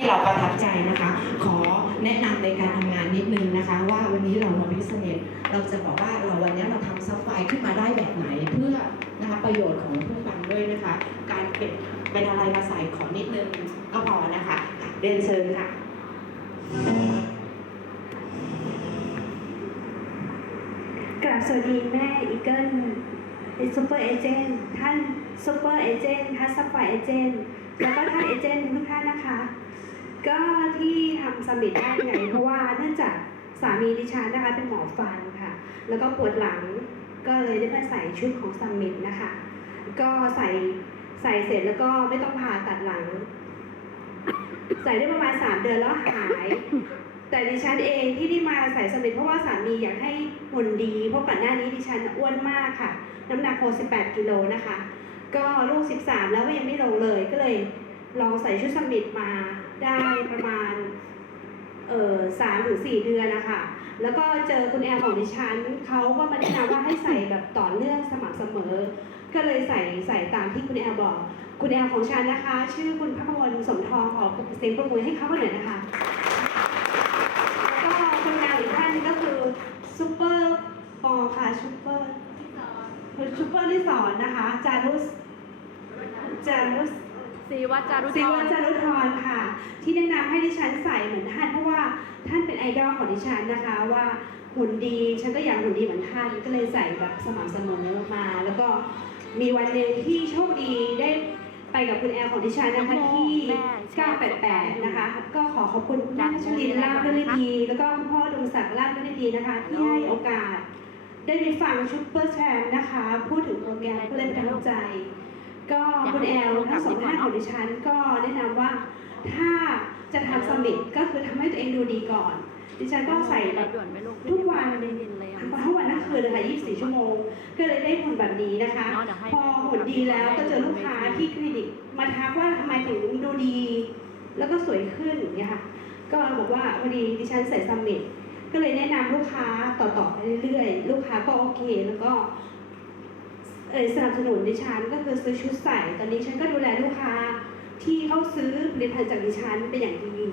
ที่เราประทับใจนะคะ ขอแนะนำในการทำงานนิดนึงนะคะ ว่าวันนี้เรามาพิเศษเราจะบอกว่าเราวันนี้เราทำซับไฟล์ขึ้นมาได้แบบไหนเพื่อนะคะประโยชน์ของผู้ฟังด้วยนะคะ การเป็นเป็นอะไรมาใส่ขอนิดนึงก็พอนะคะอะเรียนเชิญค่ะกราบสวัสดีแม่อีเกิลซูเปอร์เอเจนต์ท่านซูเปอร์เอเจนต์ท่านซัพพลายเอเจนต์แล้วก็ท่านเอเจนต์ทุกท่านนะคะ ก็ที่ทำสมิธได้ไงเพราะว่าเนื่องจากสามีดิฉันนะคะเป็นหมอฟันค่ะ แล้วก็ปวดหลังก็เลยได้มาใส่ชุดของสมิธนะคะ ก็ใส่ใส่เสร็จแล้วก็ไม่ต้องผ่าตัดหลัง ใส่ได้ประมาณ3เดือนแล้วหาย แต่ดิฉันเองที่ได้มาใส่สมิธเพราะว่าสามีอยากให้หุ่นดีเพราะก่อนหน้านี้ดิฉันอ้วนมากค่ะ น้ำหนัก68กิโลนะคะ ก็ลูก 13 แล้วก็ยังไม่ลงเลยก็เลย ลองใส่ชุดสมิธมาได้ประมาณเออสามถึงสี่เดือนนะคะแล้วก็เจอคุณแอลของดิฉันเขาก็มาแนะนำว่าให้ใส่แบบต่อเนื่องสม่ำเสมอ ก็เลยใส่ใส่ตามที่คุณแอลบอก คุณแอลของฉันนะคะ ชื่อคุณพักมลสมทองขอเสียงปรบมือให้เขาหน่อยนะคะแล้วก็คุณแอลอีกท่านนึงก็คือซูเปอร์ปอค่ะซูเปอร์คุณซูเปอร์ที่สอนนะคะจารุสจารุส ศรีวัจจารุศิธวรจารุธรค่ะ ที่แนะนำให้ดิฉันใส่เหมือนท่านเพราะว่าท่านเป็นไอดอลของดิฉันนะคะว่าหุ่นดีฉันก็อยากหุ่นดีเหมือนท่านก็เลยใส่แบบสม่ำเสมอมา แล้วก็มีวันหนึ่งที่โชคดีได้ไปกับคุณแอลของดิฉันนะคะที่ 988 นะคะ ก็ขอขอบคุณคุณแม่พัชรินลาบเรื่องดี แล้วก็คุณพ่อดวงศักดิ์ลาบเรื่องดีนะคะ ที่ให้โอกาส ได้ไปฟังชุปเปอร์แชมนะคะ พูดถึงโปรแกรมก็เลยประทับใจ ก็คุณแอลทั้งสองท่านของดิฉันก็แนะนำว่าถ้าจะทำสมิธก็คือทำให้ตัวเองดูดีก่อน ดิฉันก็ใส่แบบด่วนไหมลูกทุกวันไม่ได้ยินเลยอะทั้งวันทั้งคืนเลยค่ะ24 ชั่วโมง ก็เลยได้หุ่นแบบนี้นะคะเนาะเดี๋ยวให้พอหุ่นดีแล้วก็เจอลูกค้าที่คลินิกมาทักว่าทำไมถึงดูดี แล้วก็สวยขึ้นอย่างเงี้ยค่ะก็บอกว่าพอดีดิฉันใส่ซัมมิตก็เลยแนะนำลูกค้าต่อๆไปเรื่อยๆ ลูกค้าก็โอเค แล้วก็ เออสนับสนุนดิฉันก็คือซื้อชุดใส่ ตอนนี้ฉันก็ดูแลลูกค้าที่เขาซื้อผลิตภัณฑ์จากดิฉันเป็นอย่างดี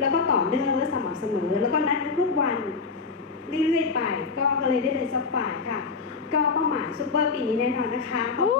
แล้วก็ต่อเนื่องและสม่ำเสมอ แล้วก็นัดทุกๆวันเรื่อยๆไป ก็เลยได้เป็นซัพพลายค่ะ ก็เป้าหมายซูเปอร์ปีนี้แน่นอนนะคะขอบคุณค่ะ